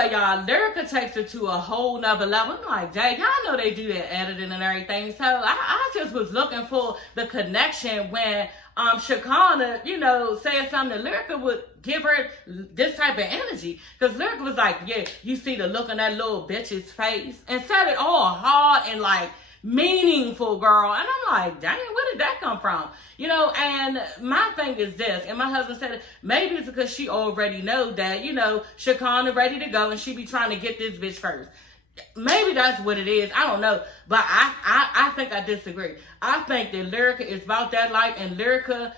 anyway, y'all, Lyrica takes it to a whole nother level. I'm like, dang, y'all know they do that editing and everything. So I just was looking for the connection when Chicana, you know, said something that Lyrica would give her this type of energy. Because Lyrica was like, yeah, you see the look on that little bitch's face, and said it all hard and like meaningful, girl. And I'm like, dang, where did that come from? You know, and my thing is this, and my husband said, maybe it's because she already know that, you know, Chicana ready to go and she be trying to get this bitch first. Maybe that's what it is. I don't know. But I think I disagree. I think that Lyrica is about that life, and Lyrica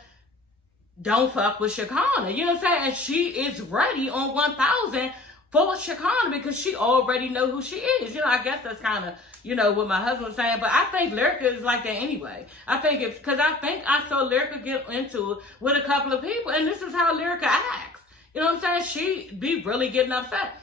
don't fuck with Chicana. You know what I'm saying? And she is ready on 1,000 for Chicana because she already know who she is. You know, I guess that's kind of, you know, what my husband was saying. But I think Lyrica is like that anyway. I think it's because I think I saw Lyrica get into it with a couple of people, and this is how Lyrica acts. You know what I'm saying? She be really getting upset.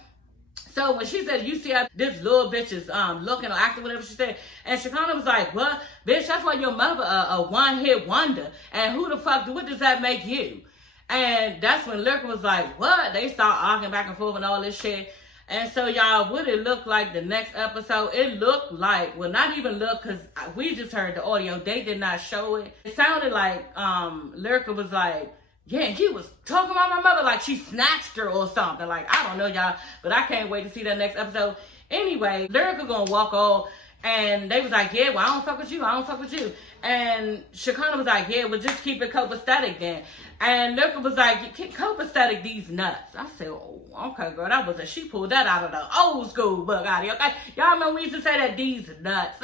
So when she said, you see how this little bitch is looking or acting, whatever she said, and Chicana was like, what? Bitch, that's why your mother a one-hit wonder. And who the fuck, what does that make you? And that's when Lyrica was like, what? They start arguing back and forth and all this shit. And so, y'all, what it looked like the next episode, it looked like, well, not even look, because we just heard the audio. They did not show it. It sounded like Lyrica was like, yeah, he was talking about my mother like she snatched her or something. Like, I don't know, y'all, but I can't wait to see that next episode. Anyway, Lyrica gonna walk off, and they was like, yeah, well, I don't fuck with you. I don't fuck with you. And Chicana was like, yeah, well, just keep it copacetic then. And Lyrica was like, copacetic these nuts. I said, oh, okay, girl, that was she pulled that out of the old school book out here, okay? Y'all remember we used to say that, these nuts.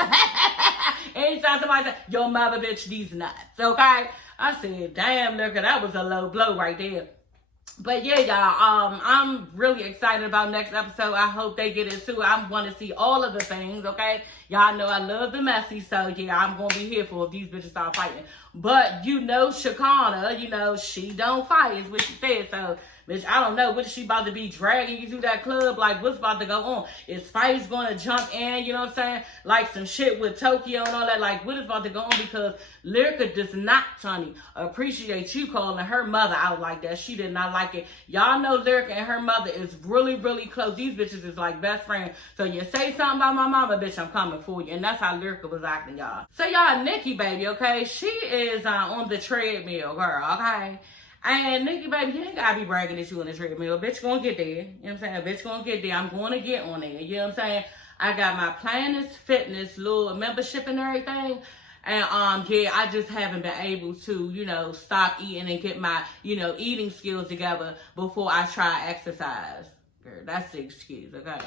Anytime somebody said, your mother, bitch, these nuts, okay? I said, damn, Lyrica, that was a low blow right there. But yeah, y'all, I'm really excited about next episode. I hope they get into it. I want to see all of the things, okay? Y'all know I love the messy, so yeah, I'm going to be here for if these bitches start fighting. But you know Chicana, you know, she don't fight, is what she said, so... Bitch, I don't know. What is she about to be dragging you through that club? Like, what's about to go on? Is Spice going to jump in, you know what I'm saying? Like some shit with Tokyo and all that. Like, what is about to go on? Because Lyrica does not, honey, appreciate you calling her mother out like that. She did not like it. Y'all know Lyrica and her mother is really, really close. These bitches is like best friends. So you say something about my mama, bitch, I'm coming for you. And that's how Lyrica was acting, y'all. So y'all, Nikki, baby, okay? She is on the treadmill, girl, okay? And Nikki, baby, you ain't gotta be bragging that you on the treadmill. Bitch gonna get there. You know what I'm saying? Bitch gonna get there. I'm gonna get on there. You know what I'm saying? I got my Planet Fitness little membership and everything. And yeah, I just haven't been able to, you know, stop eating and get my, you know, eating skills together before I try exercise. Girl, that's the excuse, okay?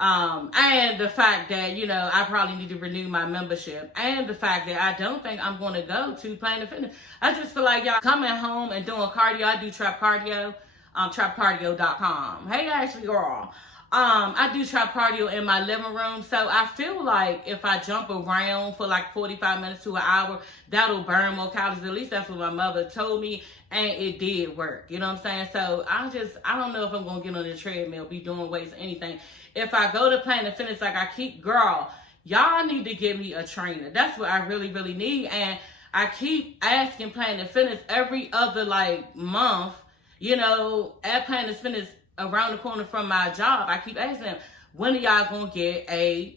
And the fact that, you know, I probably need to renew my membership, and the fact that I don't think I'm going to go to Planet Fitness. I just feel like y'all coming home and doing cardio. I do trap cardio, trapcardio.com. Hey, Ashley, girl. I do trap cardio in my living room. So I feel like if I jump around for like 45 minutes to an hour, that'll burn more calories. At least that's what my mother told me. And it did work. You know what I'm saying? So I don't know if I'm going to get on the treadmill, be doing weights or anything. If I go to Planet Fitness, like I keep, girl, y'all need to give me a trainer. That's what I really, really need. And I keep asking Planet Fitness every other like month, you know, at Planet Fitness around the corner from my job. I keep asking them, when are y'all gonna get a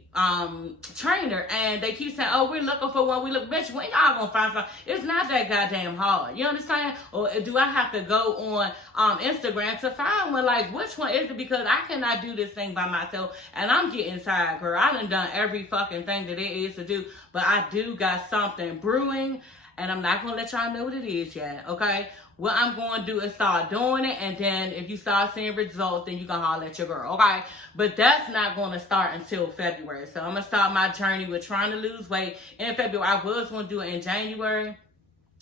trainer? And they keep saying, oh, we're looking for one. We look, bitch, when y'all gonna find something? It's not that goddamn hard. You understand? Or do I have to go on Instagram to find one? Like, which one is it? Because I cannot do this thing by myself. And I'm getting tired, girl. I done every fucking thing that there is to do. But I do got something brewing. And I'm not gonna let y'all know what it is yet, okay? What I'm going to do is start doing it, and then if you start seeing results, then you can holler at your girl, okay? But that's not going to start until February. So I'm going to start my journey with trying to lose weight in February. I was going to do it in January.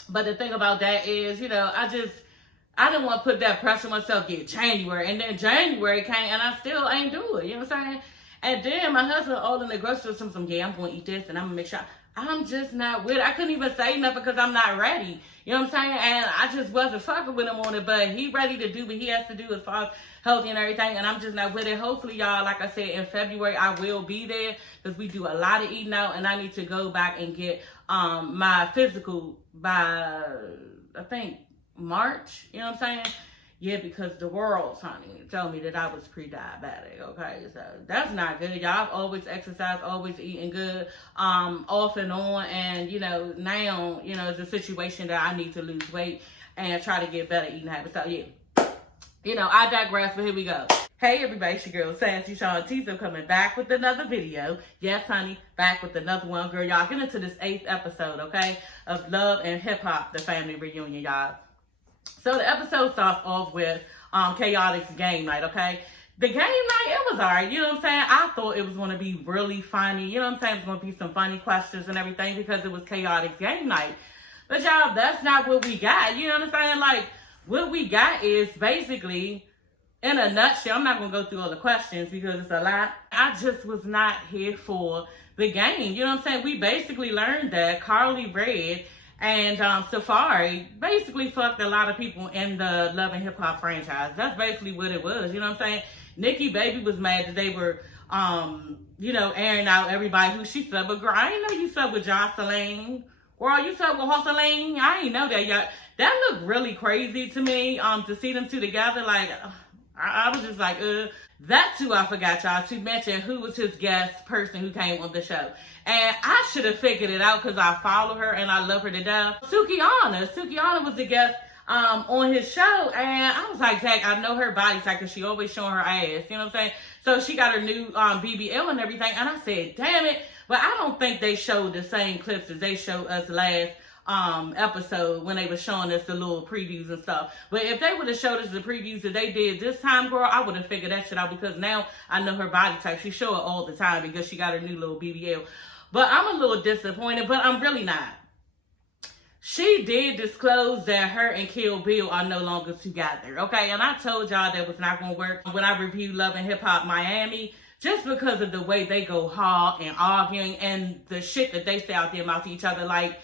But the thing about that is, you know, I didn't want to put that pressure on myself, get January. And then January came, and I still ain't do it, you know what I'm saying? And then my husband all in the grocery store, yeah, I'm going to eat this, and I'm going to make sure. I'm just not with it. I couldn't even say nothing because I'm not ready. You know what I'm saying? And I just wasn't fucking with him on it. But he ready to do what he has to do as far as healthy and everything. And I'm just not with it. Hopefully, y'all, like I said, in February, I will be there. Because we do a lot of eating out. And I need to go back and get my physical by, I think, March. You know what I'm saying? Yeah, because the world, honey, told me that I was pre-diabetic, okay? So that's not good. Y'all always exercise, always eating good, off and on. And, now, it's a situation that I need to lose weight and try to get better eating habits. So, yeah, I digress, but here we go. Hey, everybody, it's your girl, Sassy Shanti, coming back with another video. Yes, honey, back with another one. Girl, y'all, get into this 8th episode, okay, of Love and Hip Hop, the family reunion, y'all. So the episode starts off with Chaotic's game night, okay? The game night, it was alright, you know what I'm saying? I thought it was going to be really funny, you know what I'm saying? It was going to be some funny questions and everything because it was Chaotic's game night. But y'all, that's not what we got, you know what I'm saying? Like, what we got is basically, in a nutshell, I'm not going to go through all the questions because it's a lot. I just was not here for the game, you know what I'm saying? We basically learned that Carly Red and Safari basically fucked a lot of people in the Love and Hip Hop franchise. That's basically what it was, you know what I'm saying? Nikki Baby was mad that they were, airing out everybody who she slept with. Girl, I didn't know you slept with Jocelyn. Girl, you slept with Jocelyn? I didn't know that, y'all. That looked really crazy to me, to see them two together. Like, I was just like, That too, I forgot, y'all, to mention who was his guest person who came on the show. And I should have figured it out because I follow her and I love her to death. Sukiana was the guest on his show. And I was like, Zach, I know her body type because she always showing her ass. You know what I'm saying? So she got her new BBL and everything. And I said, damn it. But I don't think they showed the same clips as they showed us last episode when they were showing us the little previews and stuff. But if they would have showed us the previews that they did this time, girl, I would have figured that shit out because now I know her body type. She show it all the time because she got her new little BBL. But I'm a little disappointed, but I'm really not. She did disclose that her and Kill Bill are no longer together, okay? And I told y'all that was not going to work when I reviewed Love and Hip Hop Miami, just because of the way they go hard and arguing and the shit that they say out their mouth to each other. Like,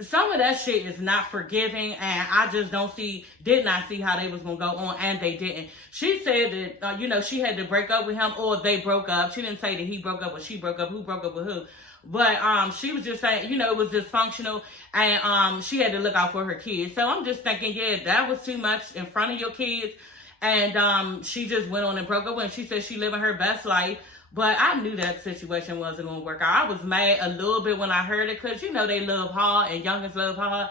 some of that shit is not forgiving, and I just did not see how they was going to go on, and they didn't. She said that, she had to break up with him, or they broke up. She didn't say that he broke up or she broke up, who broke up with who. But she was just saying, it was dysfunctional, and she had to look out for her kids. So I'm just thinking, yeah, that was too much in front of your kids. And she just went on and broke up with him. She said she living her best life. But I knew that situation wasn't going to work out. I was mad a little bit when I heard it because, they love hard and youngins love hard.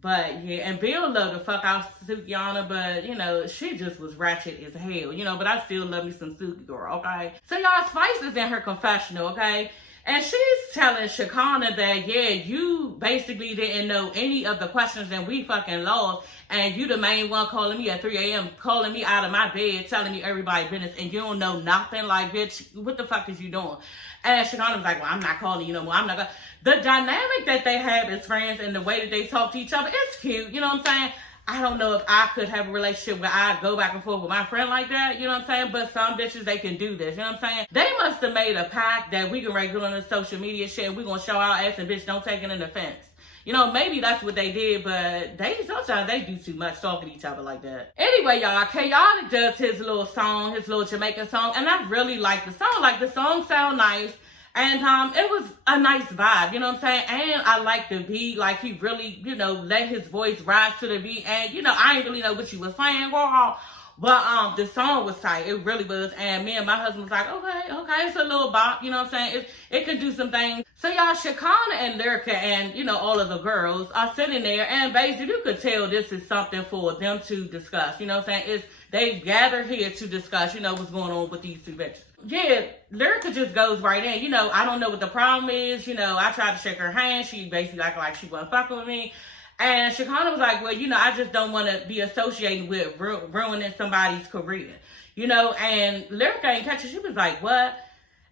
But, yeah, and Bill loved the fuck out Sukiana, but, she just was ratchet as hell, but I still love me some Suki girl, okay? So, y'all, Spice is in her confessional, okay? And she's telling Chicana that, yeah, you basically didn't know any of the questions and we fucking lost. And you the main one calling me at 3 a.m., calling me out of my bed, telling me everybody's business, and you don't know nothing. Like, bitch, what the fuck is you doing? And Chicana was like, well, I'm not calling you no more. I'm not gonna. The dynamic that they have as friends and the way that they talk to each other, it's cute. You know what I'm saying? I don't know if I could have a relationship where I go back and forth with my friend like that, you know what I'm saying? But some bitches, they can do this, you know what I'm saying? They must have made a pact that we can regular on the social media shit and we gonna show our ass and bitch, don't take it in offense. Maybe that's what they did, but sometimes they do too much talking to each other like that. Anyway, y'all, Chaotic does his little song, his little Jamaican song, and I really like the song. Like, the song sound nice. And it was a nice vibe, you know what I'm saying? And I like the beat, like he really, let his voice rise to the beat. And, I didn't really know what you was saying, girl. But the song was tight. It really was. And me and my husband was like, okay, it's a little bop, you know what I'm saying? It could do some things. So y'all, Chicana and Lyrica and, all of the girls are sitting there. And basically, you could tell this is something for them to discuss, you know what I'm saying? They gathered here to discuss, what's going on with these two bitches. Yeah, Lyrica just goes right in. I don't know what the problem is. I tried to shake her hand. She basically acted like she wasn't fucking with me. And Chicana was like, well, I just don't want to be associated with ruining somebody's career. And Lyrica ain't catch it. She was like, what?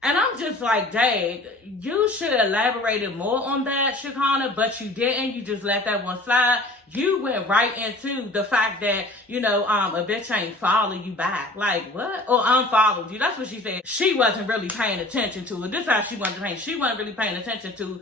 And I'm just like, dang, you should have elaborated more on that, Chicana, but you didn't. You just let that one slide. You went right into the fact that, a bitch ain't follow you back. Like, what? Or unfollowed you. That's what she said. She wasn't really paying attention to it. This is how she wasn't paying. She wasn't really paying attention to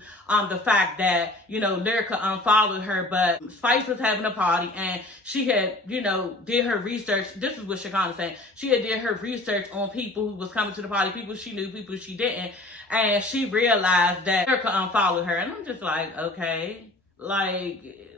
the fact that, Lyrica unfollowed her, but Spice was having a party and she had, did her research. This is what Chicana saying. She had did her research on people who was coming to the party, people she knew, people she didn't. And she realized that Lyrica unfollowed her. And I'm just like, okay, like,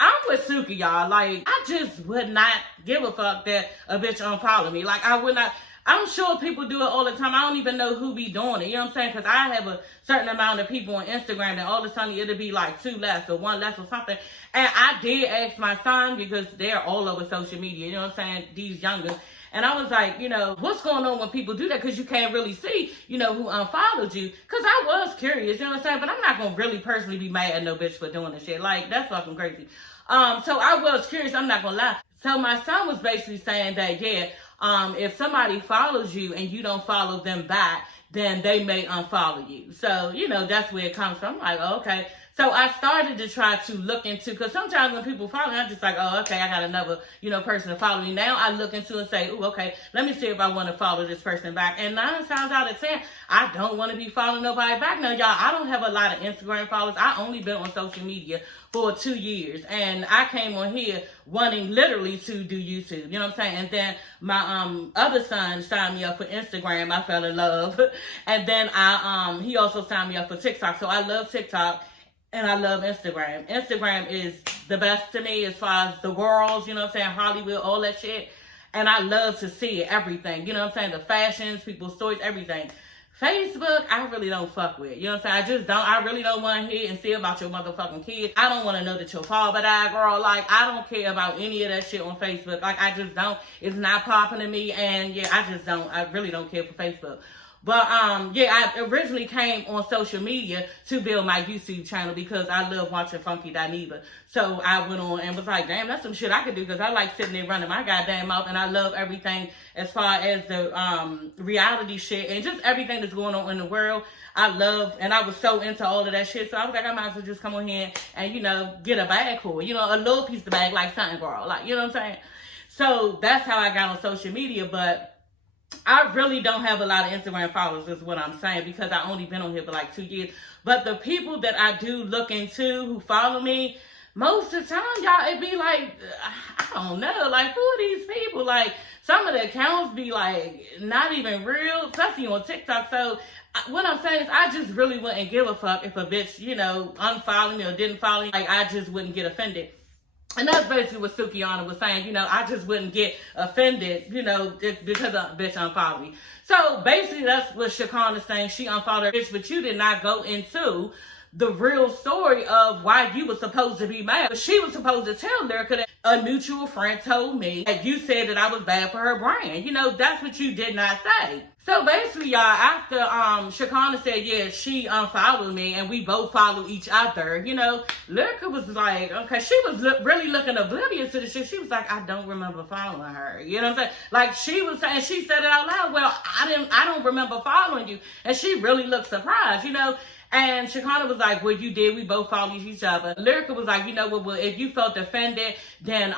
I'm with Suki, y'all. Like, I just would not give a fuck that a bitch unfollow me. Like, I would not. I'm sure people do it all the time. I don't even know who be doing it. You know what I'm saying? Because I have a certain amount of people on Instagram, and all of a sudden it'll be like 2 less or 1 less or something. And I did ask my son, because they're all over social media, you know what I'm saying, these youngers. And I was like, you know, what's going on when people do that? Because you can't really see, you know, who unfollowed you. Because I was curious, you know what I'm saying? But I'm not going to really personally be mad at no bitch for doing this shit. Like, that's fucking crazy. So I was curious, I'm not going to lie. So my son was basically saying that, yeah, if somebody follows you and you don't follow them back, then they may unfollow you. So, you know, that's where it comes from. I'm like, oh, okay. So I started to try to look into, because sometimes when people follow me, I'm just like, oh, okay, I got another, you know, person to follow me. Now I look into and say, oh, okay, let me see if I want to follow this person back. And 9 times out of 10, I don't want to be following nobody back. Now, y'all, I don't have a lot of Instagram followers. I only been on social media for 2 years. And I came on here wanting literally to do YouTube. You know what I'm saying? And then my other son signed me up for Instagram. I fell in love. And then he also signed me up for TikTok. So I love TikTok. And I love Instagram. Instagram is the best to me as far as the worlds, you know what I'm saying, Hollywood, all that shit. And I love to see it, everything. You know what I'm saying? The fashions, people's stories, everything. Facebook, I really don't fuck with. You know what I'm saying? I really don't want to hear and see about your motherfucking kids. I don't want to know that your father died, girl. Like, I don't care about any of that shit on Facebook. Like, I just don't. It's not popping to me. And yeah, I really don't care for Facebook. But, yeah, I originally came on social media to build my YouTube channel because I love watching Funky Dineva. So I went on and was like, damn, that's some shit I could do, because I like sitting there running my goddamn mouth, and I love everything as far as the reality shit and just everything that's going on in the world. I love, and I was so into all of that shit. So I was like, I might as well just come on here and, you know, get a bag for it. You know, a little piece of bag, like something, girl. Like, you know what I'm saying? So that's how I got on social media. But I really don't have a lot of Instagram followers, is what I'm saying, because I only been on here for like 2 years. But the people that I do look into who follow me, most of the time, y'all, it be like, I don't know, like, who are these people? Like, some of the accounts be like, not even real, especially on TikTok. So what I'm saying is, I just really wouldn't give a fuck if a bitch, you know, unfollowed me or didn't follow me. Like, I just wouldn't get offended. And that's basically what Sukiana was saying. You know, I just wouldn't get offended, you know, because a bitch unfollowed me. So basically that's what Chicana's saying. She unfollowed her bitch, but you did not go into the real story of why you were supposed to be mad. But she was supposed to tell Lyrica that a mutual friend told me that you said that I was bad for her brand. You know, that's what you did not say. So basically, y'all, after Chicana said, yeah, she unfollowed me and we both follow each other, you know, Lyrica was like, okay, she was really looking oblivious to the shit. She was like, I don't remember following her. You know what I'm saying? Like, she was saying, she said it out loud, well, I don't remember following you. And she really looked surprised, you know. And Chicana was like, well, you did. We both followed each other. Lyrica was like, you know what, well, if you felt offended, then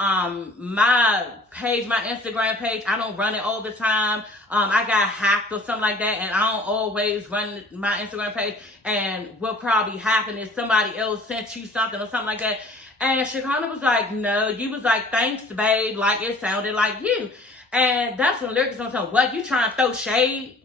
my page, my Instagram page, I don't run it all the time. I got hacked or something like that, and I don't always run my Instagram page. And what probably happened is somebody else sent you something or something like that. And Chicana was like, no. You was like, thanks, babe. Like, it sounded like you. And that's when Lyrica was like, what, you trying to throw shade?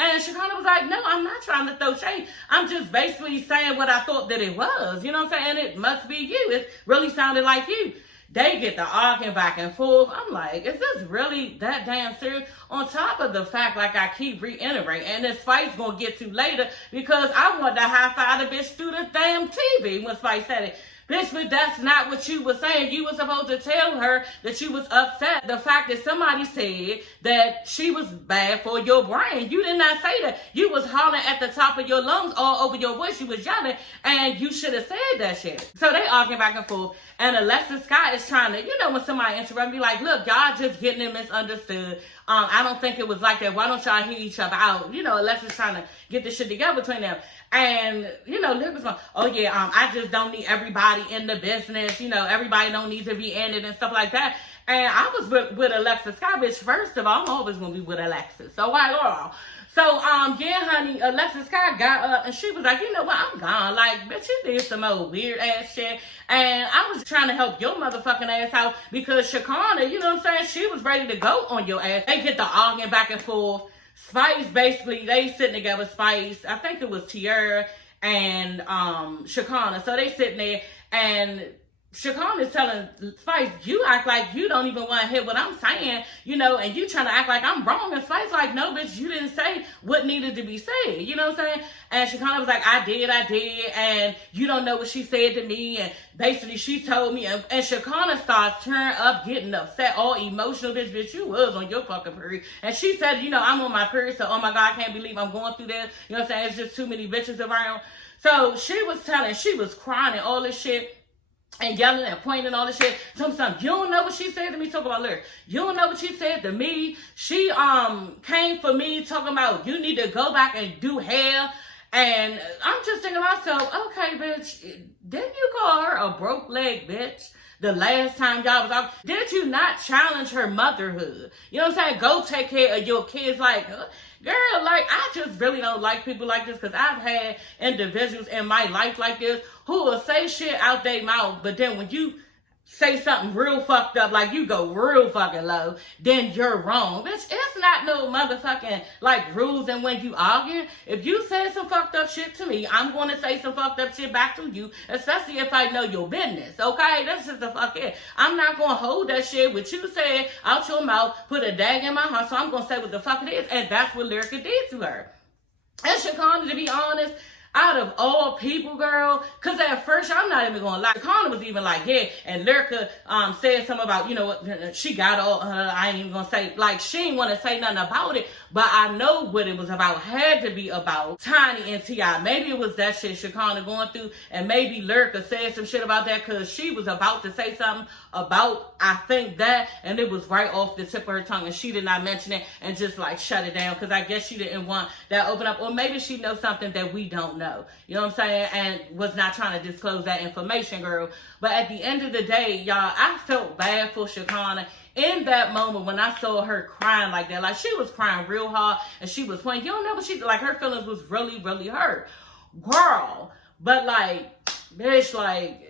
And Chicana was like, no, I'm not trying to throw shade. I'm just basically saying what I thought that it was. You know what I'm saying? And it must be you. It really sounded like you. They get the arguing back and forth. I'm like, is this really that damn serious? On top of the fact, like I keep reiterating, and this fight's going to get to later, because I want to high-five the bitch through the damn TV when Spice said it. Bitch, but that's not what you were saying. You were supposed to tell her that you was upset. The fact that somebody said that she was bad for your brain. You did not say that. You was hollering at the top of your lungs all over your voice. You was yelling, and you should have said that shit. So they arguing back and forth. And Alexis Scott is trying to, you know, when somebody interrupts me, like, look, y'all just getting it misunderstood. I don't think it was like that. Why don't y'all hear each other out? You know, Alexis trying to get this shit together between them. And, you know, Lyrica's going, oh, yeah, I just don't need everybody in the business. You know, everybody don't need to be in it and stuff like that. And I was with Alexis Scott, bitch. First of all, I'm always going to be with Alexis. So, why, girl? So, yeah, honey, Alexis Scott got up and she was like, you know what, I'm gone. Like, bitch, you did some old weird ass shit. And I was trying to help your motherfucking ass out because Chicana, you know what I'm saying, she was ready to go on your ass. They get the arguing back and forth. Spice, basically, they sitting together, Spice, I think it was Tierra and Chicana. So they sitting there, and Chicana is telling Spice, you act like you don't even want to hear what I'm saying, you know, and you trying to act like I'm wrong. And Spice like, no, bitch, you didn't say what needed to be said. You know what I'm saying? And Chicana was like, I did. And you don't know what she said to me. And basically she told me, and Chicana starts turning up, getting upset, all emotional. Bitch, you was on your fucking period. And she said, you know, I'm on my period, so oh my God, I can't believe I'm going through this. You know what I'm saying? It's just too many bitches around. So she was crying and all this shit. And yelling and pointing and all this shit. Sometimes you don't know what she said to me. Talk about lyrics. You don't know what she said to me. She came for me talking about you need to go back and do hair. And I'm just thinking to myself, okay, bitch, didn't you call her a broke leg bitch the last time y'all was out? Did you not challenge her motherhood? You know what I'm saying? Go take care of your kids. Like, girl, like, I just really don't like people like this, because I've had individuals in my life like this who will say shit out their mouth, but then when you say something real fucked up, like you go real fucking low, then you're wrong. Bitch, it's not no motherfucking, like, rules. And when you argue, if you say some fucked up shit to me, I'm going to say some fucked up shit back to you, especially if I know your business, okay? That's just the fuck it. I'm not going to hold that shit, what you said out your mouth, put a dag in my heart, so I'm going to say what the fuck it is, and that's what Lyrica did to her. And Chicana, to be honest, out of all people, girl, because at first, I'm not even gonna lie, Chicana was even like, yeah, and Lyrica said something about, you know what, she got all, I ain't even gonna say, like, she didn't want to say nothing about it, but I know what it was about, had to be about Tiny and T.I. Maybe it was that shit Chicana going through, and maybe Lyrica said some shit about that, because she was about to say something about, I think, that, and it was right off the tip of her tongue, and she did not mention it, and just, like, shut it down, because I guess she didn't want that open up, or maybe she knows something that we don't know, you know what I'm saying, and was not trying to disclose that information, girl. But at the end of the day, y'all, I felt bad for Chicana in that moment when I saw her crying like that. Like, she was crying real hard, and she was pointing, you don't know what she's, like, her feelings was really, really hurt, girl. But, like, bitch, like,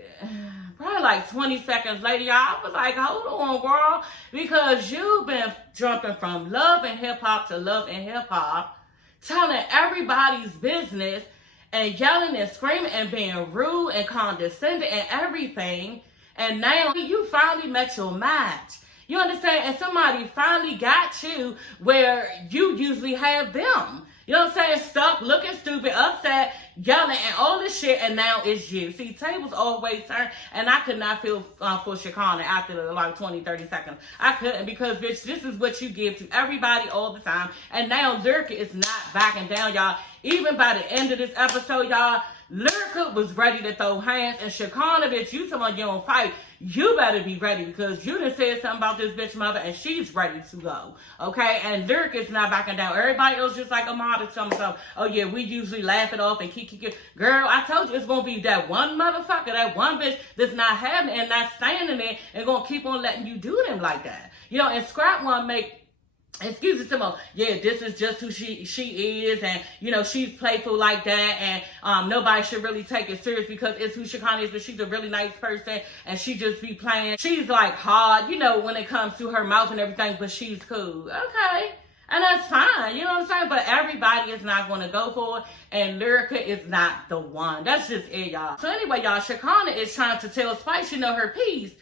probably like 20 seconds later, y'all, I was like, hold on, girl, because you've been jumping from love and hip-hop to love and hip-hop, telling everybody's business, and yelling and screaming and being rude and condescending and everything, and now you finally met your match. You understand? And somebody finally got you where you usually have them. You know what I'm saying? Stuck, looking stupid, upset, yelling, and all this shit, and now it's you. See, tables always turn, and I could not feel for Chicana after like 20, 30 seconds. I couldn't, because, bitch, this is what you give to everybody all the time, and now Lyrica is not backing down, y'all. Even by the end of this episode, y'all, Lyrica was ready to throw hands, and Chicana, bitch, you someone you don't fight, you better be ready, because you done said something about this bitch mother, and she's ready to go, okay? And Lyrica's not backing down. Everybody else just like a mod or something, so, oh yeah, we usually laugh it off and keep. Girl, I told you it's gonna be that one motherfucker, that one bitch that's not having it and not standing there and gonna keep on letting you do them like that. You know, and Scrap one make excuses to more. Yeah, this is just who she is, and you know, she's playful like that, and nobody should really take it serious because it's who Chicana is, but she's a really nice person, and she just be playing. She's like hard, you know, when it comes to her mouth and everything, but she's cool. Okay. And that's fine, you know what I'm saying? But everybody is not going to go for it, and Lyrica is not the one. That's just it, y'all. So anyway, y'all, Chicana is trying to tell Spice, you know, her piece.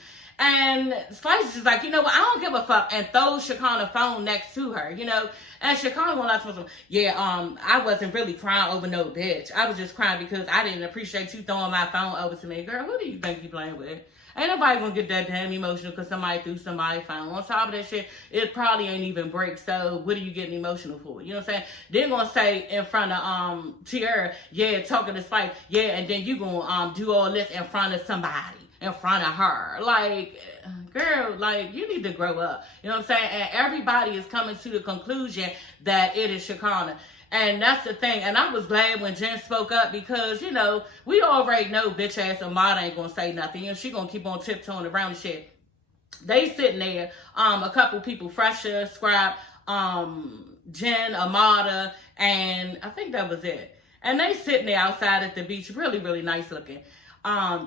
And Spice is like, you know what, I don't give a fuck, and throws Chicana's phone next to her, you know. And Chicana went out to him, yeah, I wasn't really crying over no bitch. I was just crying because I didn't appreciate you throwing my phone over to me. Girl, who do you think you playing with? Ain't nobody gonna get that damn emotional because somebody threw somebody's phone. On top of that shit, it probably ain't even break, so what are you getting emotional for? You know what I'm saying? They're gonna say in front of Tierra, yeah, talking to Spice, yeah, and then you gonna do all this in front of somebody, in front of her. Like, girl, like, you need to grow up. You know what I'm saying? And everybody is coming to the conclusion that it is Chicana. And that's the thing. And I was glad when Jen spoke up because, you know, we already know bitch ass Amada ain't gonna say nothing. You know, she gonna keep on tiptoeing around the shit. They sitting there, a couple people, Fresher, Scrap, Jen, Amada, and I think that was it. And they sitting there outside at the beach, really, really nice looking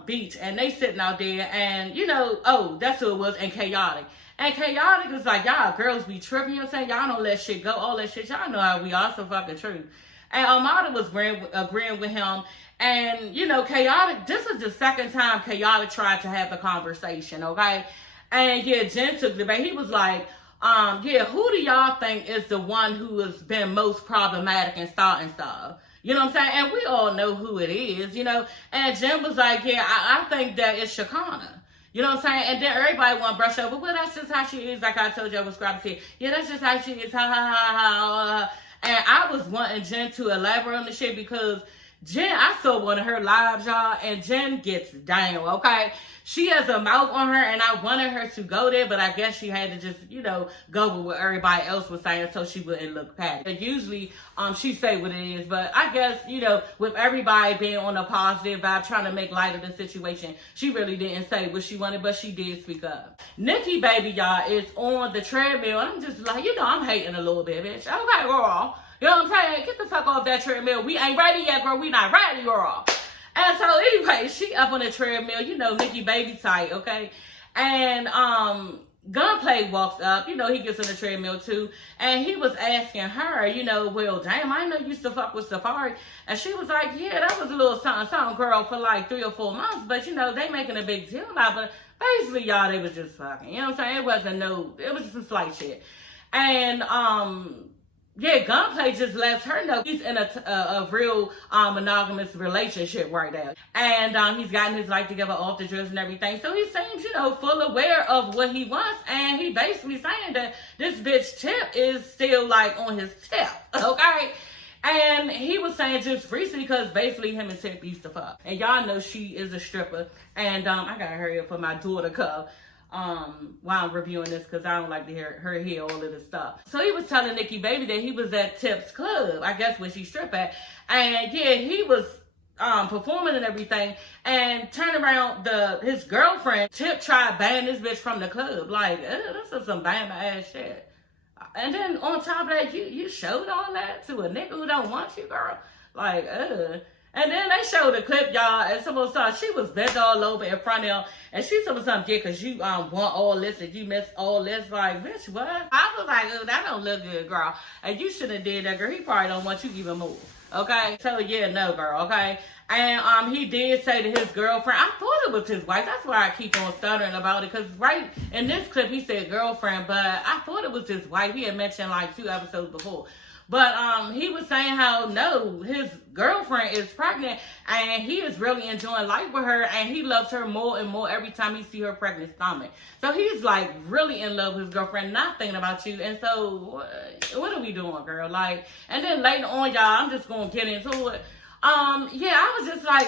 beach. And they sitting out there and, you know, oh, that's who it was, and Chaotic. And Chaotic was like, y'all girls be tripping, you know what I'm saying? Y'all don't let shit go, all that shit. Y'all know how we are, so fucking true. And Amada was agreeing with him. And, you know, Chaotic, this is the second time Chaotic tried to have the conversation, okay? And yeah, Jen took the bait. He was like, yeah, who do y'all think is the one who has been most problematic and starting stuff? You know what I'm saying? And we all know who it is, you know? And Jen was like, yeah, I think that it's Chicana. You know what I'm saying? And then everybody want to brush over, well, that's just how she is. Like I told you, I was scrappy said, yeah, that's just how she is. Ha, ha, ha, ha. And I was wanting Jen to elaborate on the shit because Jen, I saw one of her lives, y'all, and Jen gets down, okay? She has a mouth on her, and I wanted her to go there, but I guess she had to just, you know, go with what everybody else was saying so she wouldn't look patty. And usually, she say what it is, but I guess, you know, with everybody being on a positive vibe, trying to make light of the situation, she really didn't say what she wanted, but she did speak up. Nikki Baby, y'all, is on the treadmill, and I'm just like, you know, I'm hating a little bit, bitch. Okay, girl. You know what I'm saying? Get the fuck off that treadmill. We ain't ready yet, girl. We not ready, girl. And so anyway, she up on the treadmill, you know, Nikki Baby tight, okay? And Gunplay walks up, you know, he gets on the treadmill too, and he was asking her, you know, well, damn, I know you used to fuck with Safari. And she was like, yeah, that was a little something, girl, for like 3 or 4 months, but you know, they making a big deal now, but basically, y'all, they was just fucking, you know what I'm saying? It was just some slight shit. And, yeah, Gunplay just lets her know he's in a real monogamous relationship right now. And he's gotten his life together off the drugs and everything. So he seems, you know, full aware of what he wants. And he basically saying that this bitch Tip is still like on his tip, okay? And he was saying just recently because basically him and Tip used to fuck. And y'all know she is a stripper. And I gotta hurry up for my daughter cub. While I'm reviewing this because I don't like to hear her hear all of this stuff. So he was telling Nikki Baby that he was at Tip's club, I guess where she strip at. And yeah, he was performing and everything, and turned around his girlfriend, Tip, tried banning this bitch from the club. Like, this is some bama ass shit. And then on top of that, you showed all that to a nigga who don't want you, girl. Like, And then they showed a clip, y'all, and someone saw she was bent all over in front of him, and she told something, yeah, because you want all this, and you miss all this. Like, bitch, what? I was like, oh, that don't look good, girl. And you shouldn't have did that, girl. He probably don't want you even more, okay? So, yeah, no, girl, okay? And he did say to his girlfriend, I thought it was his wife. That's why I keep on stuttering about it, because right in this clip, he said girlfriend, but I thought it was his wife. He had mentioned, like, 2 episodes before. But he was saying how, no, his girlfriend is pregnant, and he is really enjoying life with her, and he loves her more and more every time he see her pregnant stomach. So he's, like, really in love with his girlfriend, not thinking about you. And so, what are we doing, girl? Like, and then later on, y'all, I'm just going to get into it. Yeah, I was just like,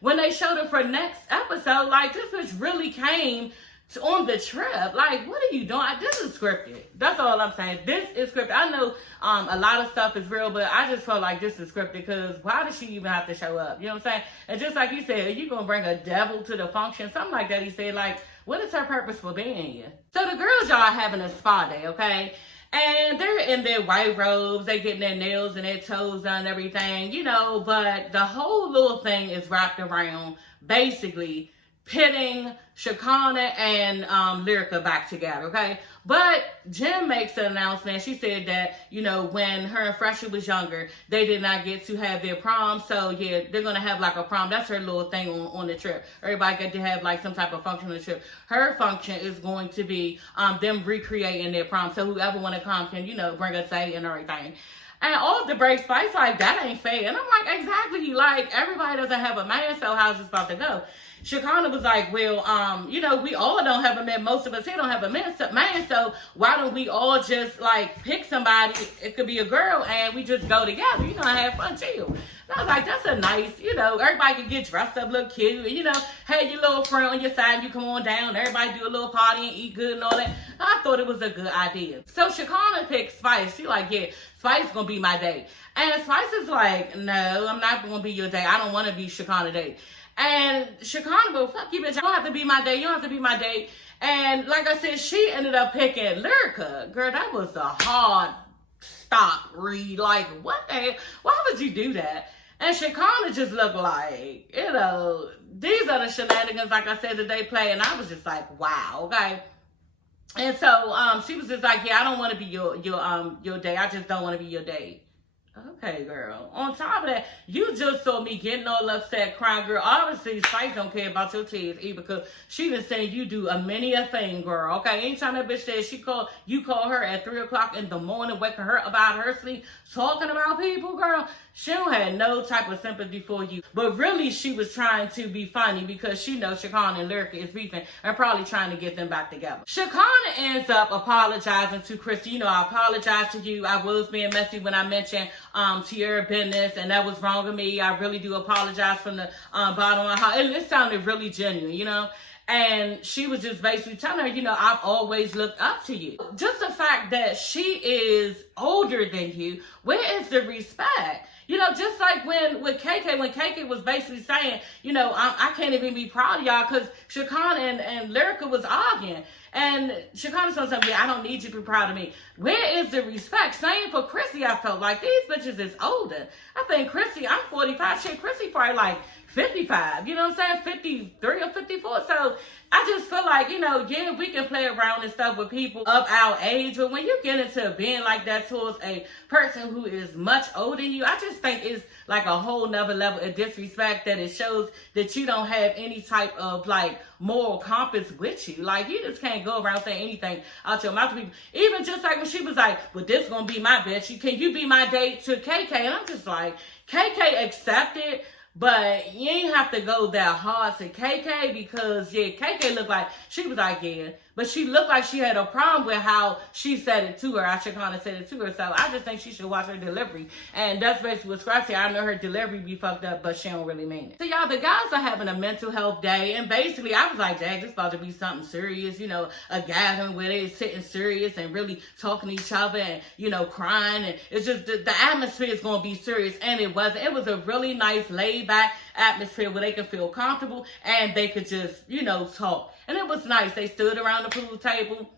when they showed it for next episode, like, this bitch really came on the trip. Like, what are you doing? This is scripted. That's all I'm saying. This is scripted. I know a lot of stuff is real, but I just felt like this is scripted because why does she even have to show up? You know what I'm saying? And just like you said, are you going to bring a devil to the function? Something like that. He said, like, what is her purpose for being here? So the girls, y'all, are having a spa day, okay? And they're in their white robes. They getting their nails and their toes done and everything, you know, but the whole little thing is wrapped around basically pitting Chicana and Lyrica back together, okay? But Jen makes an announcement. She said that, you know, when her and Freshy was younger, they did not get to have their prom. So, yeah, they're going to have, like, a prom. That's her little thing on the trip. Everybody get to have, like, some type of function on the trip. Her function is going to be them recreating their prom. So whoever want to come can, you know, bring a day and everything. And all the break spice, like, that ain't fair. And I'm like, exactly. Like, everybody doesn't have a man, so how's this about to go? Chicana was like, well, you know, we all don't have a man. Most of us here don't have a man, so why don't we all just, like, pick somebody? It could be a girl, and we just go together, you know, and have fun, chill. And I was like, that's a nice, you know, everybody can get dressed up, look cute, you know, have your little friend on your side, you come on down, everybody do a little party and eat good and all that. I thought it was a good idea. So Chicana picked Spice. She like, yeah, Spice is going to be my date. And Spice is like, no, I'm not going to be your date. I don't want to be Chicana date. And Chicana, well, fuck you, bitch. You don't have to be my date. You don't have to be my date. And like I said, she ended up picking Lyrica. Girl, that was a hard stop read. Like, what the hell? Why would you do that? And Chicana just looked like, you know, these are the shenanigans, like I said, that they play. And I was just like, wow, okay. And so she was just like, yeah, I don't want to be your date. I just don't want to be your date. Okay, girl. On top of that, you just saw me getting all upset, crying, girl. Obviously, Spice don't care about your tears either, because she been saying you do many a thing, girl. Okay, anytime that bitch says you call her at 3 o'clock in the morning, waking her about her sleep, talking about people, girl, she don't have no type of sympathy for you. But really, she was trying to be funny because she knows Chicana and Lyrica is beefing and probably trying to get them back together. Chicana ends up apologizing to Chrissy. You know, I apologize to you. I was being messy when I mentioned to your business, and that was wrong of me. I really do apologize from the bottom of my heart. It sounded really genuine, you know. And she was just basically telling her, you know, I've always looked up to you. Just the fact that she is older than you, where is the respect? You know, just like when KK was basically saying, you know, I can't even be proud of y'all because Chicana and Lyrica was arguing. And Chicana said something, yeah, I don't need you to be proud of me. Where is the respect? Same for Chrissy, I felt like. These bitches is older. I think Chrissy, I'm 45. Shit, Chrissy probably like 55. You know what I'm saying? 53 or 54. So I just feel like, you know, yeah, we can play around and stuff with people of our age. But when you get into being like that towards a person who is much older than you, I just think it's like a whole nother level of disrespect, that it shows that you don't have any type of like moral compass with you. Like, you just can't go around saying anything out your mouth to people. Even just like when she was like, well, this gonna be my bitch. Can you be my date to KK? And I'm just like, KK accepted. But you ain't have to go that hard to KK, because, yeah, KK looked like, she was like, yeah. But she looked like she had a problem with how she said it to her. I should kind of said it to her. So I just think she should watch her delivery. And that's basically what Scratch said. I know her delivery be fucked up, but she don't really mean it. So, y'all, the guys are having a mental health day. And basically, I was like, dang, this about to be something serious. You know, a gathering where they're sitting serious and really talking to each other and, you know, crying. And it's just, the atmosphere is going to be serious. And it wasn't. It was a really nice, laid-back atmosphere where they could feel comfortable and they could just, you know, talk. And it was nice. They stood around the pool table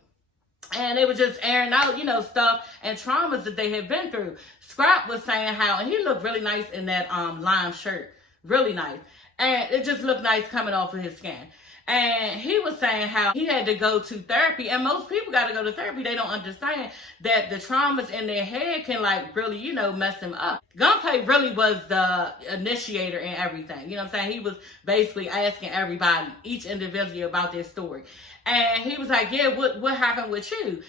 and they were just airing out, you know, stuff and traumas that they had been through. Scrap was saying how, and he looked really nice in that lime shirt. Really nice. And it just looked nice coming off of his skin. And he was saying how he had to go to therapy. And most people got to go to therapy. They don't understand that the traumas in their head can, like, really, you know, mess them up. Gunplay really was the initiator in everything. You know what I'm saying? He was basically asking everybody, each individual, about their story. And he was like, yeah, what happened with you?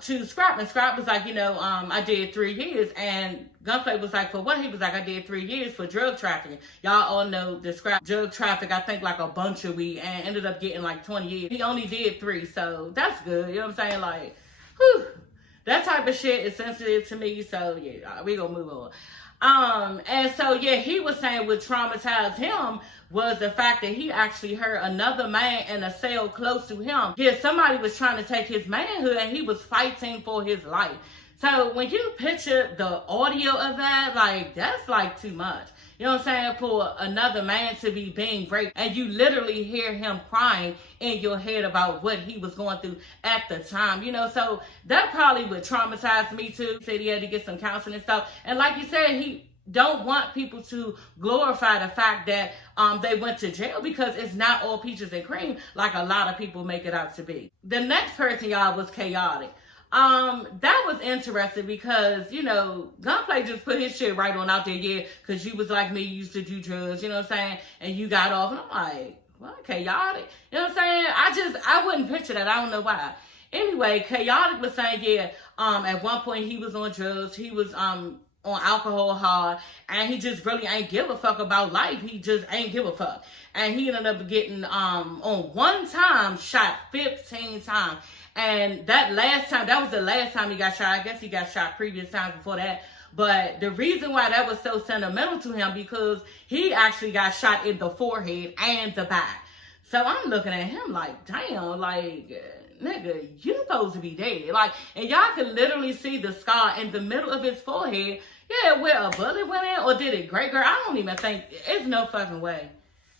To Scrap, and Scrap was like, you know, I did 3 years, and Gunplay was like, for what? He was like, I did 3 years for drug trafficking. Y'all all know the Scrap drug traffic, I think like a bunch of weed, and ended up getting like 20 years. He only did 3, so that's good. You know what I'm saying? Like, whew, that type of shit is sensitive to me, so yeah, we gonna move on. And so, yeah, he was saying what traumatized him was the fact that he actually heard another man in a cell close to him. Yeah, somebody was trying to take his manhood and he was fighting for his life. So when you picture the audio of that, like, that's like too much. You know what I'm saying? For another man to be being raped and you literally hear him crying in your head about what he was going through at the time, you know? So that probably would traumatize me too. He said he had to get some counseling and stuff. And like you said, he don't want people to glorify the fact that they went to jail, because it's not all peaches and cream like a lot of people make it out to be. The next person, y'all, was Chaotic. That was interesting because, you know, Gunplay just put his shit right on out there, yeah, because you was like me, you used to do drugs, you know what I'm saying, and you got off, and I'm like, what, Chaotic? You know what I'm saying? I wouldn't picture that. I don't know why. Anyway, Chaotic was saying, yeah, at one point he was on drugs, he was on alcohol hard, and he just really ain't give a fuck about life. He just ain't give a fuck. And he ended up getting, on one time, shot 15 times. And that was the last time he got shot. I guess he got shot previous times before that. But the reason why that was so sentimental to him, because he actually got shot in the forehead and the back. So I'm looking at him like, damn, like, nigga, you supposed to be dead. Like, and y'all can literally see the scar in the middle of his forehead. Yeah, where a bullet went in, or did it graze? Girl, I don't even think, it's no fucking way.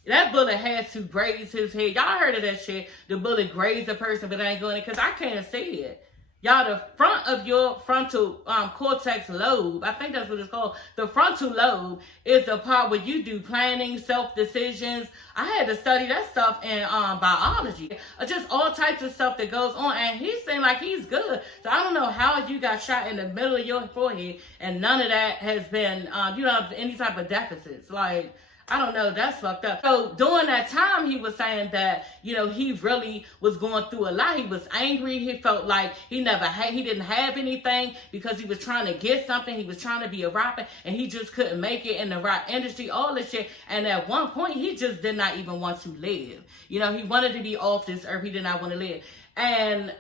That bullet had to graze his head. Y'all heard of that shit? The bullet grazed the person, but it ain't going in, because I can't see it. Y'all, the front of your frontal cortex lobe, I think that's what it's called. The frontal lobe is the part where you do planning, self-decisions. I had to study that stuff in biology. Just all types of stuff that goes on. And he seemed like he's good. So I don't know how you got shot in the middle of your forehead and none of that has been, you don't have any type of deficits. Like, I don't know, that's fucked up. So during that time, he was saying that, you know, he really was going through a lot. He was angry. He felt like he didn't have anything because he was trying to get something. He was trying to be a rapper and he just couldn't make it in the rap industry, all this shit. And at one point, he just did not even want to live. You know, he wanted to be off this earth. He did not want to live. And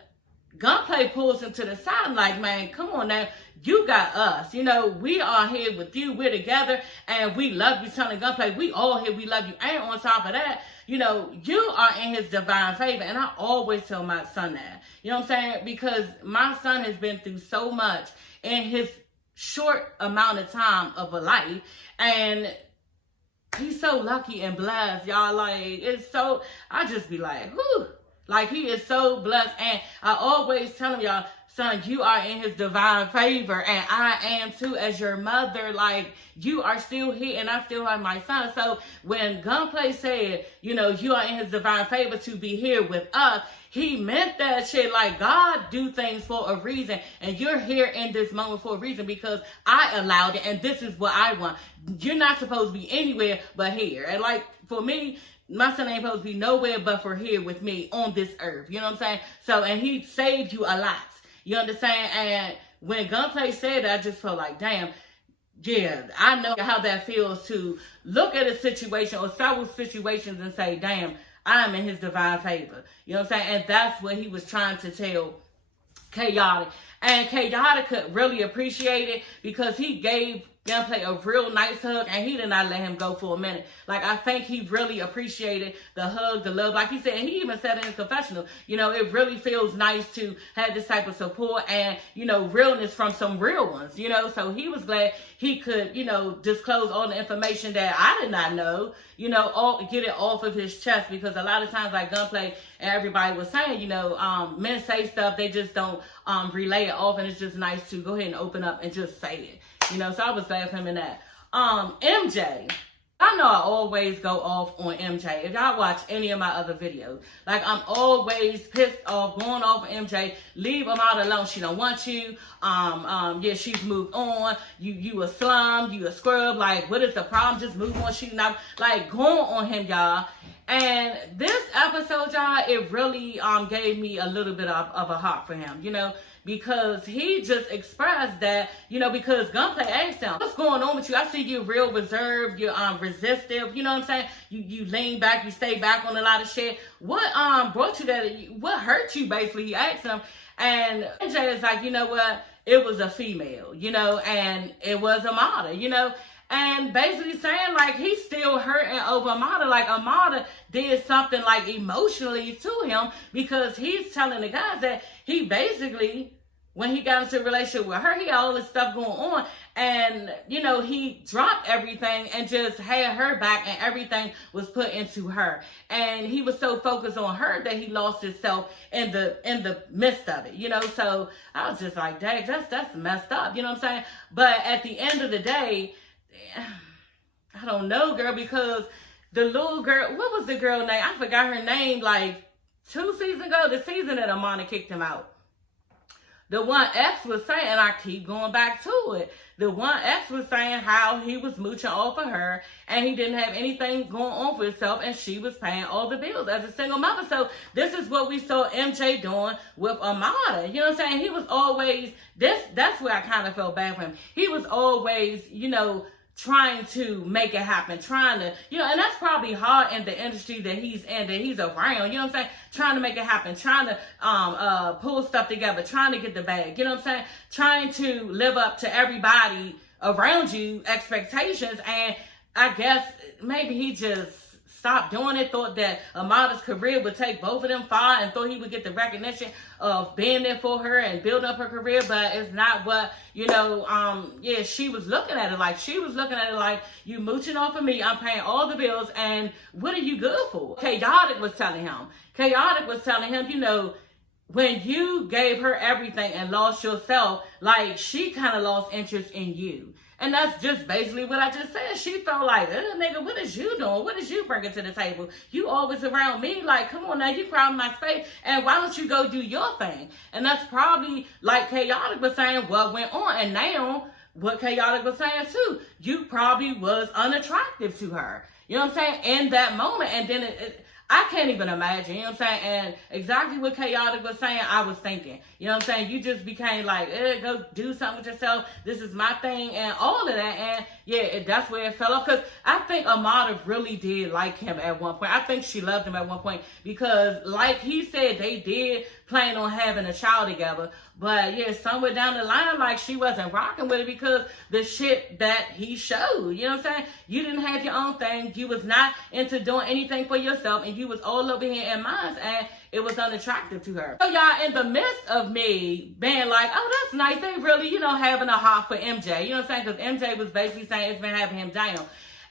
Gunplay pulls him to the side like, man, come on now. You got us. You know, we are here with you. We're together and we love you, telling Gunplay. We all here. We love you. And on top of that, you know, you are in his divine favor. And I always tell my son that. You know what I'm saying? Because my son has been through so much in his short amount of time of a life. And he's so lucky and blessed, y'all. Like, it's so, I just be like, whew. Like, he is so blessed. And I always tell him, y'all, son, you are in his divine favor. And I am too as your mother. Like, you are still here and I still have my son. So when Gunplay said, you know, you are in his divine favor to be here with us, he meant that shit. Like, God do things for a reason. And you're here in this moment for a reason because I allowed it. And this is what I want. You're not supposed to be anywhere but here. And like, for me, my son ain't supposed to be nowhere but for here with me on this earth. You know what I'm saying? So, and he saved you a lot. You understand? And when Gunplay said that, I just felt like, damn, yeah, I know how that feels to look at a situation or several situations and say, damn, I'm in his divine favor. You know what I'm saying? And that's what he was trying to tell Chaotic. And Chaotic could really appreciate it because he gave Gunplay a real nice hug and he did not let him go for a minute. Like, I think he really appreciated the hug, the love. Like he said, and he even said in his confessional, you know, it really feels nice to have this type of support and, you know, realness from some real ones, you know. So he was glad he could, you know, disclose all the information that I did not know, you know, get it off of his chest, because a lot of times, like Gunplay and everybody was saying, you know, men say stuff, they just don't relay it off, and it's just nice to go ahead and open up and just say it. You know, so I was glad for him in that. MJ. I know I always go off on MJ. If y'all watch any of my other videos, like, I'm always pissed off, going off on MJ. Leave them out alone. She don't want you. Yeah, she's moved on. You a slum. You a scrub. Like, what is the problem? Just move on. She not, like, going on him, y'all. And this episode, y'all, it really gave me a little bit of a heart for him, you know, because he just expressed that, you know, because Gunplay asked him, what's going on with you? I see you real reserved, you're resistive, you know what I'm saying? You lean back, you stay back on a lot of shit. What brought you that? What hurt you, basically? He asked him. And MJ is like, you know what? It was a female, you know, and it was Amada, you know. And basically saying, like, he's still hurting over Amada. Like, Amada did something, like, emotionally to him, because he's telling the guys that he basically, when he got into a relationship with her, he had all this stuff going on. And, you know, he dropped everything and just had her back, and everything was put into her. And he was so focused on her that he lost himself in the midst of it, you know. So I was just like, dang, that's messed up, you know what I'm saying? But at the end of the day, I don't know, girl, because the little girl, what was the girl name? I forgot her name, like 2 seasons ago, the season that Amanda kicked him out. The one X was saying, and I keep going back to it, the one X was saying how he was mooching off of her and he didn't have anything going on for himself, and she was paying all the bills as a single mother. So this is what we saw MJ doing with Amada. You know what I'm saying? He was always, that's where I kind of felt bad for him. He was always, you know, trying to make it happen, trying to, you know, and that's probably hard in the industry that he's in, that he's around, you know what I'm saying? Trying to make it happen, trying to pull stuff together, trying to get the bag, you know what I'm saying? Trying to live up to everybody around you expectations. And I guess maybe he just stopped doing it, thought that Amada's career would take both of them far, and thought he would get the recognition of being there for her and building up her career. But it's not what, you know, yeah, she was looking at it like. She was looking at it like, you mooching off of me, I'm paying all the bills, and what are you good for? Chaotic was telling him, you know, when you gave her everything and lost yourself, like, she kind of lost interest in you. And that's just basically what I just said. She felt like, nigga, what is you doing? What is you bringing to the table? You always around me. Like, come on now, you crowding my space. And why don't you go do your thing? And that's probably, like Chaotic was saying, what went on. And now, what Chaotic was saying too, you probably was unattractive to her. You know what I'm saying? In that moment. And then I can't even imagine, you know what I'm saying? And exactly what Chaotic was saying, I was thinking. You know what I'm saying? You just became like, go do something with yourself. This is my thing and all of that. And yeah, that's where it fell off. Because I think Amada really did like him at one point. I think she loved him at one point. Because like he said, they did plan on having a child together. But yeah, somewhere down the line, like, she wasn't rocking with it because the shit that he showed. You know what I'm saying? You didn't have your own thing. You was not into doing anything for yourself. And you was all over here in mine. And it was unattractive to her. So y'all, in the midst of me being like, oh, that's nice. They really, you know, having a heart for MJ. You know what I'm saying? Because MJ was basically saying it's been having him down.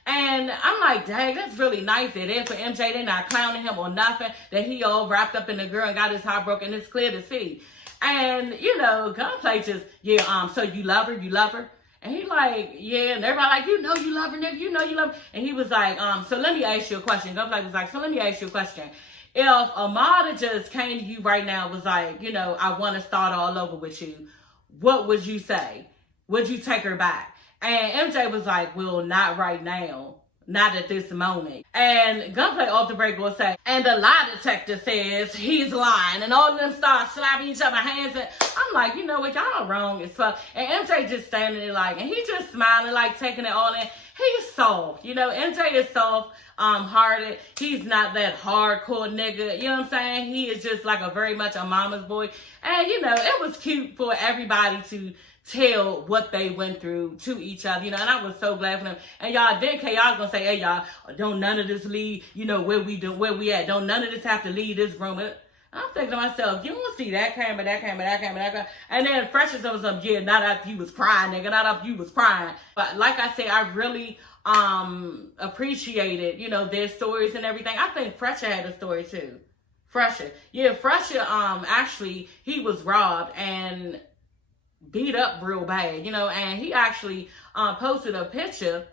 And I'm like, dang, that's really nice. They're there for MJ. They're not clowning him or nothing. That he all wrapped up in the girl and got his heart broken. It's clear to see. And, you know, Gunplay just, yeah, so you love her? You love her? And he like, yeah. And everybody like, you know you love her, nigga. You know you love her. And he was like, so let me ask you a question. Gunplay was like, so let me ask you a question. If Amada just came to you right now, was like, you know, I want to start all over with you, what would you say? Would you take her back? And MJ was like, well, not right now. Not at this moment. And Gunplay off the break will say, and the lie detector says he's lying. And all of them start slapping each other's hands. And I'm like, you know what, y'all wrong as fuck. And MJ just standing there like, and he just smiling, like taking it all in. He's soft. You know, MJ is soft hearted. He's not that hardcore nigga. You know what I'm saying? He is just like a very much a mama's boy. And, you know, it was cute for everybody to tell what they went through to each other, you know, and I was so glad for them. And y'all, then Chaos gonna say, hey y'all, don't none of this leave, you know, where we at. Don't none of this have to leave this room. I'm thinking to myself, you don't see that camera. And then Fresh is on some, yeah, not after you was crying, nigga, not after you was crying. But like I said, I really appreciated, you know, their stories and everything. I think Fresher had a story too. Fresher. Yeah, Fresher, actually, he was robbed and beat up real bad, you know, and he actually posted a picture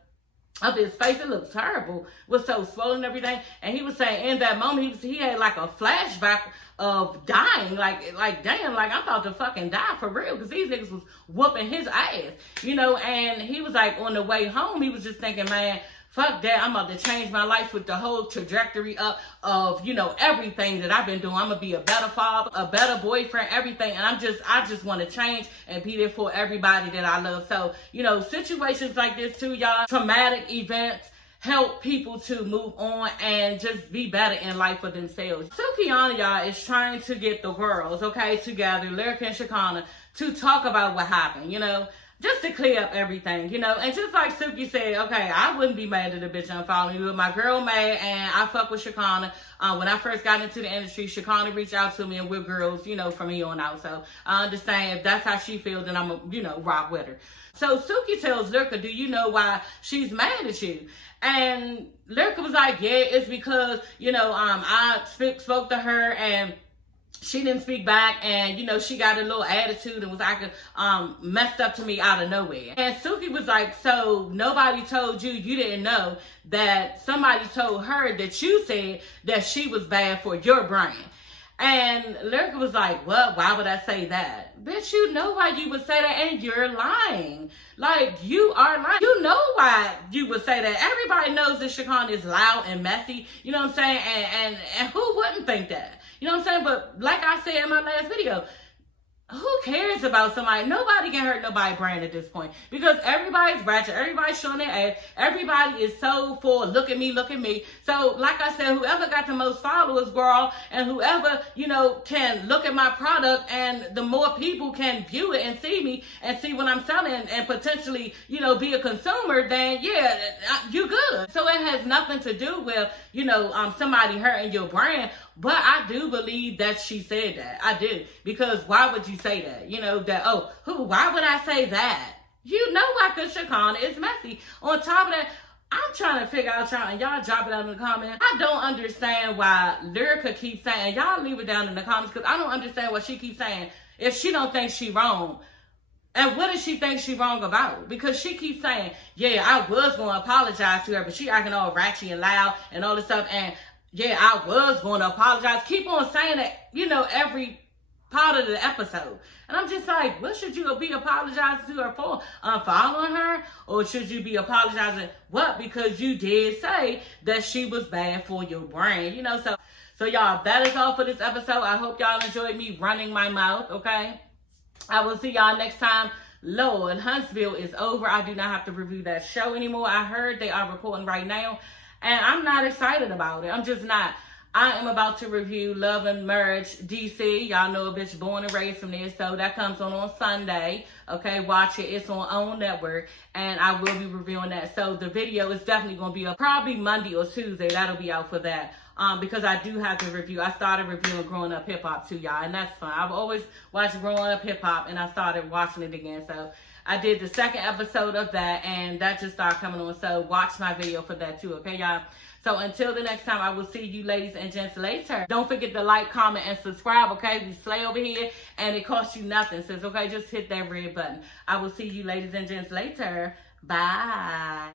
of his face. It looked terrible, was so swollen and everything. And he was saying in that moment he had like a flashback of dying, like damn, like I'm about to fucking die for real, because these niggas was whooping his ass, you know. And he was like, on the way home, he was just thinking, man, fuck that, I'm about to change my life with the whole trajectory up of, you know, everything that I've been doing. I'm gonna be a better father, a better boyfriend, everything. And I just want to change and be there for everybody that I love. So, you know, situations like this too, y'all, traumatic events help people to move on and just be better in life for themselves. Chicana, y'all, is trying to get the girls, okay, together, Lyrica and Chicana, to talk about what happened, you know, just to clear up everything, you know. And just like Suki said, okay, I wouldn't be mad at a bitch unfollowing me, but my girl mad, and I fuck with Chicana. When I first got into the industry, Chicana reached out to me, and we're girls, you know, from here on out. So I understand if that's how she feels, then I'm going to, you know, rock with her. So Suki tells Lyrica, do you know why she's mad at you? And Lyrica was like, yeah, it's because, you know, I spoke to her, and she didn't speak back, and, you know, she got a little attitude and was like, messed up to me out of nowhere. And Suki was like, so nobody told you didn't know that somebody told her that you said that she was bad for your brand. And Lyrica was like, well, why would I say that? Bitch, you know why you would say that, and you're lying. Like, you are lying. You know why you would say that. Everybody knows that Chicana is loud and messy, you know what I'm saying? And who wouldn't think that? You know what I'm saying? But like I said in my last video, who cares about somebody? Nobody can hurt nobody's brand at this point, because everybody's ratchet, everybody's showing their ass, everybody is so for look at me. So like I said, whoever got the most followers, girl, and whoever, you know, can look at my product, and the more people can view it and see me and see what I'm selling and potentially, you know, be a consumer, then yeah, you good. So it has nothing to do with, you know, somebody hurting your brand. But I do believe that she said that. I do. Because why would you say that? You know, that, why would I say that? You know why? Because Chicana is messy. On top of that, I'm trying to figure out y'all, and y'all drop it down in the comments. I don't understand why Lyrica keeps saying, y'all leave it down in the comments, because I don't understand what she keeps saying if she don't think she wrong. And what does she think she wrong about? Because she keeps saying, yeah, I was going to apologize to her, but she acting all ratchet and loud and all this stuff. And yeah, I was going to apologize. Keep on saying that, you know, every part of the episode. And I'm just like, what should you be apologizing to her for? Unfollowing her? Or should you be apologizing, what? Because you did say that she was bad for your brain, you know? So y'all, that is all for this episode. I hope y'all enjoyed me running my mouth, okay? I will see y'all next time. Lord, Huntsville is over. I do not have to review that show anymore. I heard they are recording right now, and I'm not excited about it. I'm just not. I am about to review Love and Marriage DC. Y'all know a bitch born and raised from there, so that comes on Sunday. Okay, watch it. It's on OWN Network, and I will be reviewing that. So the video is definitely going to be up probably Monday or Tuesday. That'll be out for that. Because I do have to review. I started reviewing Growing Up Hip Hop too, y'all, and that's fine. I've always watched Growing Up Hip Hop, and I started watching it again. So I did the second episode of that, and that just started coming on. So watch my video for that too, okay, y'all? So until the next time, I will see you ladies and gents later. Don't forget to like, comment, and subscribe, okay? We slay over here, and it costs you nothing, sis, okay? Just hit that red button. I will see you ladies and gents later. Bye.